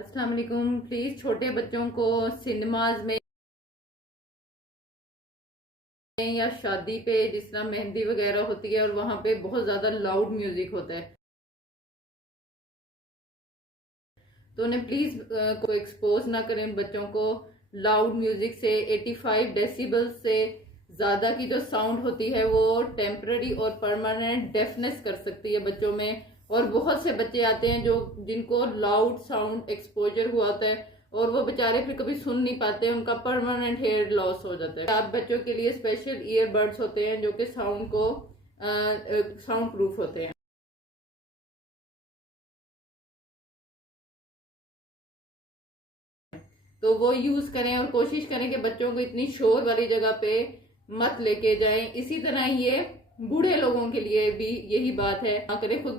अस्सलाम वालेकुम। प्लीज छोटे बच्चों को सिनेमाज में या शादी पे जिस तरह मेहंदी वगैरह होती है और वहां पे बहुत ज्यादा लाउड म्यूजिक होता है, तो उन्हें प्लीज को एक्सपोज ना करें बच्चों को लाउड म्यूजिक से। 85 डेसिबल से ज्यादा की जो साउंड होती है वो टेम्पररी और परमानेंट डेफनेस कर सकती है बच्चों में। और बहुत से बच्चे आते हैं जो जिनको लाउड साउंड एक्सपोजर हुआ होता है और वो बेचारे फिर कभी सुन नहीं पाते, उनका परमानेंट हेयर लॉस हो जाता है। आप बच्चों के लिए स्पेशल ईयरबड्स होते हैं जो कि साउंड को साउंड प्रूफ होते हैं, तो वो यूज करें और कोशिश करें कि बच्चों को इतनी शोर वाली जगह पे मत लेके जाएं। इसी तरह ये बूढ़े लोगों के लिए भी यही बात है, ना करें खुद